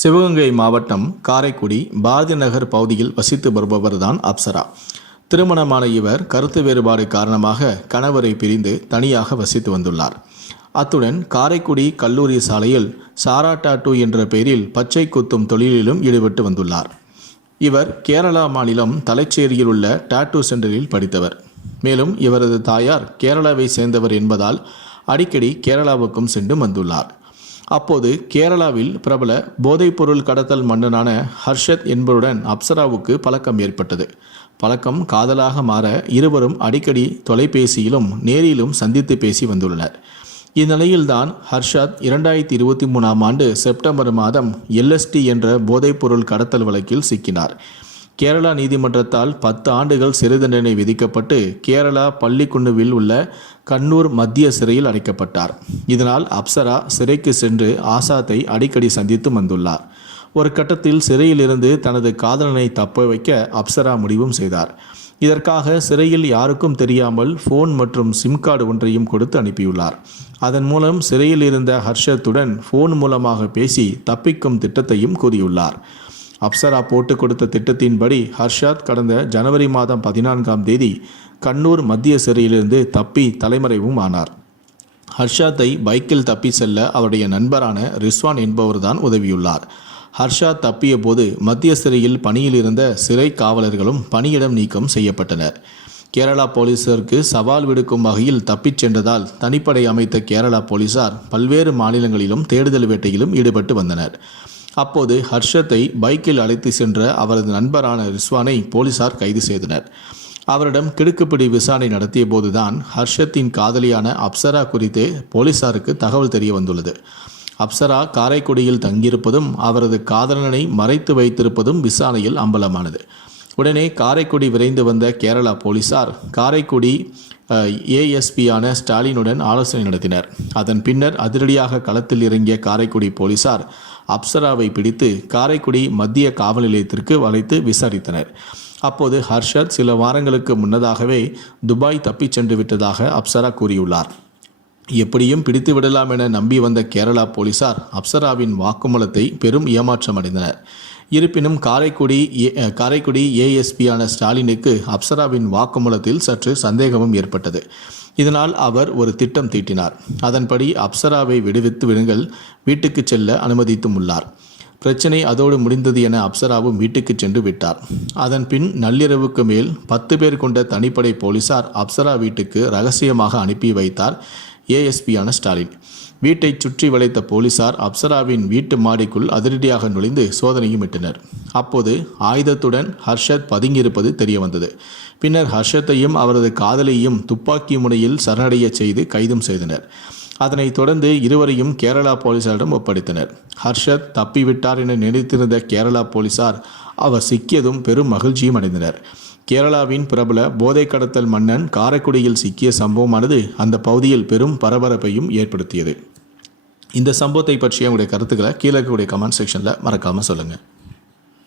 சிவகங்கை மாவட்டம் காரைக்குடி பாரதி நகர் பகுதியில் வசித்து வருபவர்தான் அப்சரா. திருமணமான இவர் கருத்து வேறுபாடு காரணமாக கணவரை பிரிந்து தனியாக வசித்து வந்துள்ளார். அத்துடன் காரைக்குடி கல்லூரி சாலையில் சாரா டாட்டூ என்ற பெயரில் பச்சை குத்தும் தொழிலிலும் ஈடுபட்டு வந்துள்ளார். இவர் கேரளா மாநிலம் தலைச்சேரியில் உள்ள டாட்டூ சென்டரில் படித்தவர். மேலும் இவரது தாயார் கேரளாவை சேர்ந்தவர் என்பதால் அடிக்கடி கேரளாவுக்கும் சென்று வந்துள்ளார். அப்போது கேரளாவில் பிரபல போதைப்பொருள் கடத்தல் மன்னனான ஹர்ஷத் என்பவருடன் அப்சராவுக்கு பழக்கம் ஏற்பட்டது. பழக்கம் காதலாக மாற இருவரும் அடிக்கடி தொலைபேசியிலும் நேரிலும் சந்தித்து பேசி வந்துள்ளனர். இந்நிலையில்தான் ஹர்ஷத் இரண்டாயிரத்தி இருபத்தி மூணாம் ஆண்டு செப்டம்பர் மாதம் எல்எஸ்டி என்ற போதைப்பொருள் கடத்தல் வழக்கில் சிக்கினார். கேரளா நீதிமன்றத்தால் பத்து ஆண்டுகள் சிறை தண்டனை விதிக்கப்பட்டு கேரளா பள்ளிக்குன்னுவில் உள்ள கண்ணூர் மத்திய சிறையில் அடைக்கப்பட்டார். இதனால் அப்சரா சிறைக்கு சென்று ஆசாத்தை அடிக்கடி சந்தித்து வந்துள்ளார். ஒரு கட்டத்தில் சிறையிலிருந்து தனது காதலனை தப்ப வைக்க அப்சரா முடிவும் செய்தார். இதற்காக சிறையில் யாருக்கும் தெரியாமல் ஃபோன் மற்றும் சிம் கார்டு ஒன்றையும் கொடுத்து அனுப்பியுள்ளார். அதன் மூலம் சிறையில் இருந்த ஹர்ஷத்துடன் ஃபோன் மூலமாக பேசி தப்பிக்கும் திட்டத்தையும் கூறியுள்ளார். அப்சரா போட்டு கொடுத்த திட்டத்தின்படி ஹர்ஷாத் கடந்த ஜனவரி மாதம் பதினான்காம் தேதி கண்ணூர் மத்திய சிறையிலிருந்து தப்பி தலைமறைவும் ஆனார். ஹர்ஷாத்தை பைக்கில் தப்பி செல்ல அவருடைய நண்பரான ரிஸ்வான் என்பவர்தான் உதவியுள்ளார். ஹர்ஷாத் தப்பிய போது மத்திய சிறையில் பணியில் இருந்த சிறை காவலர்களும் பணியிடம் நீக்கம் செய்யப்பட்டனர். கேரளா போலீசாருக்கு சவால் விடுக்கும் வகையில் தப்பிச் சென்றதால் தனிப்படை அமைத்த கேரளா போலீசார் பல்வேறு மாநிலங்களிலும் தேடுதல் வேட்டையிலும் ஈடுபட்டு வந்தனர். அப்போது ஹர்ஷத்தை பைக்கில் அழைத்து சென்ற அவரது நண்பரான ரிஸ்வானை போலீசார் கைது செய்தனர். அவரிடம் கிடுக்குப்பிடி விசாரணை நடத்திய போதுதான் ஹர்ஷத்தின் காதலியான அப்சரா குறித்து போலீசாருக்கு தகவல் தெரிய வந்துள்ளது. அப்சரா காரைக்குடியில் தங்கியிருப்பதும் அவரது காதலனை மறைத்து வைத்திருப்பதும் விசாரணையில் அம்பலமானது. உடனே காரைக்குடி விரைந்து வந்த கேரளா போலீசார் காரைக்குடி ஏஎஸ்பியான ஸ்டாலினுடன் ஆலோசனை நடத்தினர். அதன் பின்னர் அதிரடியாக களத்தில் இறங்கிய காரைக்குடி போலீசார் அப்சராவை பிடித்து காரைக்குடி மத்திய காவல் நிலையத்திற்கு வளைத்து விசாரித்தனர். அப்போது ஹர்ஷத் சில வாரங்களுக்கு முன்னதாகவே துபாய் தப்பிச் சென்று விட்டதாக அப்சரா கூறியுள்ளார். எப்படியும் பிடித்து விடலாம் என நம்பி வந்த கேரளா போலீசார் அப்சராவின் வாக்குமூலத்தை பெரும் ஏமாற்றம் அடைந்தனர். இருப்பினும் காரைக்குடி ஏ காரைக்குடி ஏஎஸ்பியான ஸ்டாலினுக்கு அப்சராவின் வாக்குமூலத்தில் சற்று சந்தேகமும் ஏற்பட்டது. இதனால் அவர் ஒரு திட்டம் தீட்டினார். அதன்படி அப்சராவை விடுவித்து விடுங்கள் வீட்டுக்கு செல்ல அனுமதித்தும் உள்ளார். பிரச்சனை அதோடு முடிந்தது என அப்சராவும் வீட்டுக்கு சென்று விட்டார். அதன் பின் நள்ளிரவுக்கு மேல் பத்து பேர் கொண்ட தனிப்படை போலீசார் அப்சரா வீட்டுக்கு ரகசியமாக அனுப்பி வைத்தார் ஏஎஸ்பியான ஸ்டாலின். வீட்டை சுற்றி வளைத்த போலீசார் அப்சராவின் வீட்டு மாடிக்குள் அதிரடியாக நுழைந்து சோதனையும் இட்டனர். அப்போது ஆயுதத்துடன் ஹர்ஷத் பதுங்கியிருப்பது தெரிய வந்தது பின்னர் ஹர்ஷத்தையும் அவரது காதலியையும் துப்பாக்கி முனையில் சரணடைய செய்து கைதும் செய்தனர். அதனைத் தொடர்ந்து இருவரையும் கேரளா போலீசாரிடம் ஒப்படைத்தனர். ஹர்ஷத் தப்பிவிட்டார் என நினைத்திருந்த கேரளா போலீசார் அவர் சிக்கியதும் பெரும் மகிழ்ச்சியும் அடைந்தனர். கேரளாவின் பிரபல போதை கடத்தல் மன்னன் காரைக்குடியில் சிக்கிய சம்பவமானது அந்த பகுதியில் பெரும் பரபரப்பையும் ஏற்படுத்தியது. இந்த சம்பவத்தை பற்றிய உங்களுடைய கருத்துக்களை கீழே இருக்கக்கூடிய கமெண்ட் செக்ஷனில் மறக்காமல் சொல்லுங்கள்